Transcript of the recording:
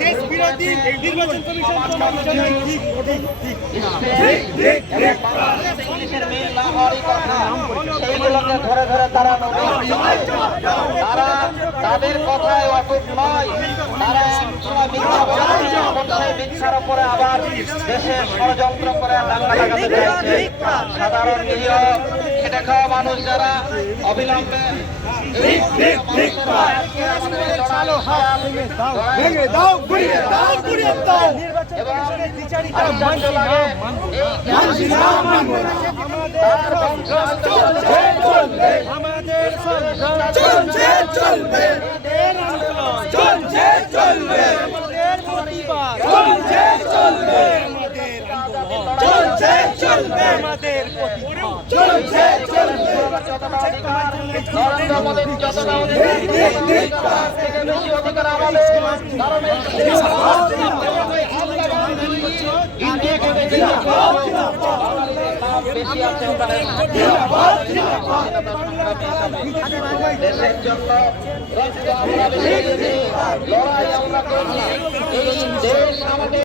দেশ বিরোধী নির্বাচন ধরে ধরে তারা তারা তাদের কথায় অটুট নয়। তারা সেই মিথ্যার উপরে আবার দেশে ষড়যন্ত্র করে দাঙ্গা লাগাতে চাইছে। সাধারণ নিরীহ খেটে খাওয়া মানুষ যারা অবিলম্বে এই ভেঙে দাও গুড়িয়ে ইন্ডিয়াকে বেশি বেশি আছে দেশের জন্য লড়াই আমরা করছি আমাদের